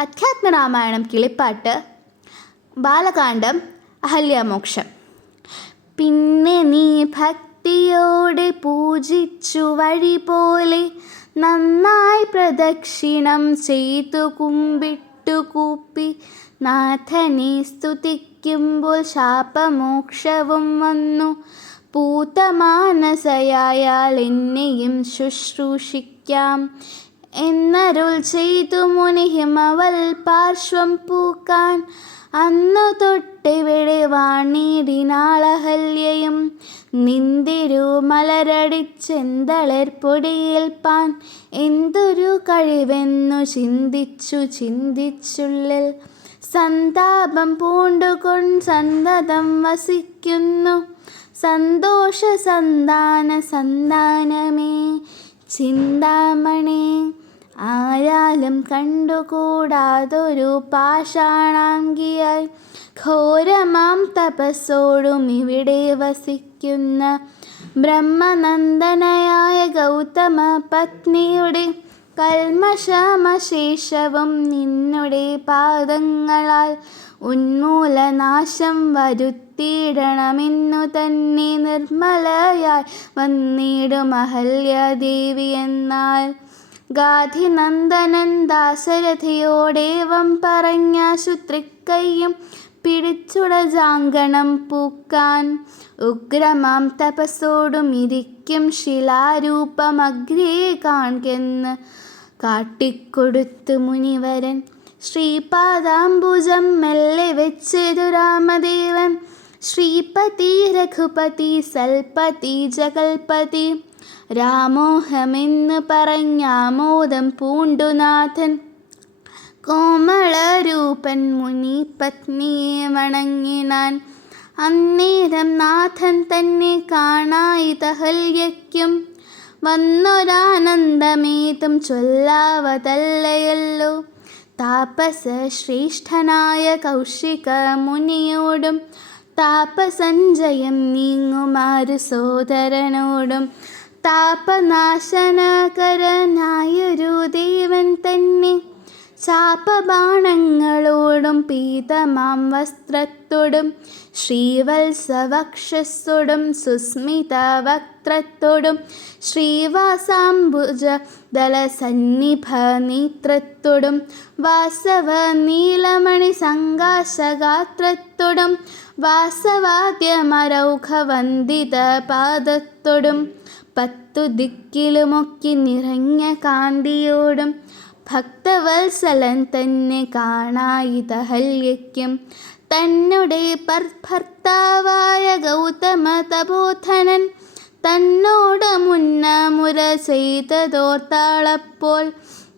അധ്യാത്മരാമായണം കിളിപ്പാട്ട് ബാലകാന്ഡം അഹല്യമോക്ഷം. പിന്നെ നീ ഭക്തിയോടെ പൂജിച്ചു വഴി പോലെ നന്നായി പ്രദക്ഷിണം ചെയ്തു കുമ്പിട്ടു കൂപ്പി നാഥനെ സ്തുതിക്കുമ്പോൾ ശാപമോക്ഷവും വന്നു. പൂത്തമാനസയായാൽ എന്നെയും ശുശ്രൂഷിക്കാം. എന്നരുൾ ചെയ്തു മുനിഹിമവൽ പാർശ്വം പൂക്കാൻ. അന്നു തൊട്ടിവിടെ വാണിടിനാളഹല്യയും. നിന്തിരു മലരടിച്ചെന്തളർപ്പൊടിയിൽ പാൻ. എന്തൊരു കഴിവെന്നു ചിന്തിച്ചു ചിന്തിച്ചുള്ളിൽ. സന്താപം പൂണ്ടുകൊണ്ട് സന്തതം വസിക്കുന്നു. സന്തോഷ സന്താന സന്താനമേ. ചിന്താമണി ആരാലും കണ്ടുകൂടാതൊരു പാഷാണാങ്കിയായി ഘോരമാം തപസ്സോടും ഇവിടെ വസിക്കുന്ന ബ്രഹ്മനന്ദനയായ ഗൗതമ പത്നിയുടെ കൽമശമശേഷവും നിന്നുടെ പാദങ്ങളാൽ ഉന്മൂലനാശം വരുത്തിയിടണമെന്നു തന്നെ നിർമ്മലയായി വന്നിടും അഹല്യാദേവി എന്നാൽ ഗാധിനന്ദനൻ ദാശരഥിയോടേവം പറഞ്ഞ ശുത്രിക്കയ്യും പിടിച്ചുടജാങ്കണം പൂക്കാൻ. ഉഗ്രമാം തപസ്സോടും ഇരിക്കും ശിലാരൂപമഗ്രേ കാൺകെന്ന് കാട്ടിക്കൊടുത്തു മുനിവരൻ. ശ്രീപാദാംബുജം മെല്ലെ വെച്ചതു രാമദേവൻ. ശ്രീപതി രഘുപതി സൽപതി ജഗൽപതി രാമോഹമെന്ന് പറഞ്ഞാമോദം പൂണ്ടുനാഥൻ കോമളരൂപൻ മുനി പത്നിയെ വണങ്ങിനാൻ അന്നേരം നാഥൻ തന്നെ കാണായി തഹല്യയ്ക്കും വന്നൊരാനന്ദമേതും ചൊല്ലാവതല്ലയല്ലോ. താപസ ശ്രേഷ്ഠനായ കൗശിക മുനിയോടും താപസഞ്ജയം നീങ്ങുമാരു സോദരനോടും. താപനാശനകരനായൊരു ദേവൻ തന്നെ. ചാപബാണങ്ങളോടും പീതമാം വസ്ത്രത്തോടും ശ്രീവത്സവക്ഷസ്സോടും സുസ്മിത വക്ത്രത്തോടും ശ്രീവാസാംബുജ ദലസന്നിഭ നേത്രത്തോടും വാസവ നീലമണി സങ്കാശഗാത്രത്തോടും വാസവാദ്യമരൗഘവന്ദിത പാദത്തോടും പത്തു ദിക്കിലുമൊക്കെ നിറഞ്ഞ കാന്തിയോടും ഭക്തവത്സലൻ തന്നെ കാണായി തഹല്യയ്ക്കും തന്നെ ഭർത്താവായ ഗൗതമ തപോധനൻ തന്നോട് മുന്നമുര ചെയ്തതോർത്താളപ്പോൾ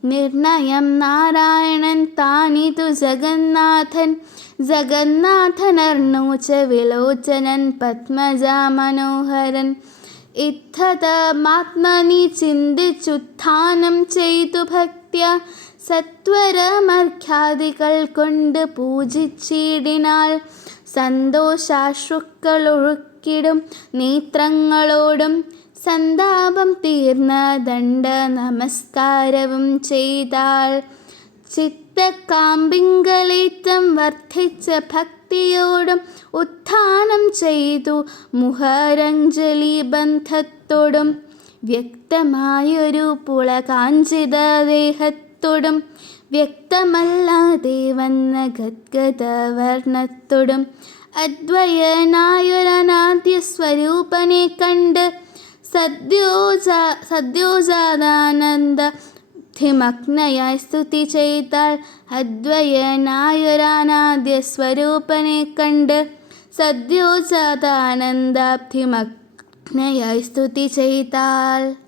നിർണയം നാരായണൻ താനിതു ജഗന്നാഥൻ. ജഗന്നാഥനർണോച വിലോചനൻ പത്മജാ മനോഹരൻ ഇത്തതമാത്മനി ചിന്തിച്ചുത്ഥാനം ചെയ്തു ഭക്ത്യ സത്വരമർഖ്യാദികൾ കൊണ്ട് പൂജിച്ചിടിനാൾ സന്തോഷാശ്രുക്കളൊഴുക്കിടും നേത്രങ്ങളോടും സന്താപം തീർന്ന ദണ്ഡ നമസ്കാരവും ചെയ്താൽ ചിത്തക്കാമ്പിങ്കലേറ്റം വർദ്ധിച്ച ഭക്തിയോടും ഉത്ഥാനം ചെയ്തു മുഹരഞ്ജലി ബന്ധത്തോടും വ്യക്തമായൊരു പുളകാഞ്ചിത ദേഹത്തോടും വ്യക്തമല്ലാതെ വന്ന ഗദ്ഗത വർണത്തോടും അദ്വയനായൊരനാദ്യ സ്വരൂപനെ കണ്ട് സദ്യോജാ സദ്യോജാതാനന്ദ ധിമഗ്നയായി സ്തുതി ചെയ്താൽ അദ്വയനായൊരാനാദ്യ സ്വരൂപനെ കണ്ട് സദ്യോജാതാനന്ദാബ്ധിമഗ്നയായി സ്തുതി ചെയ്താൽ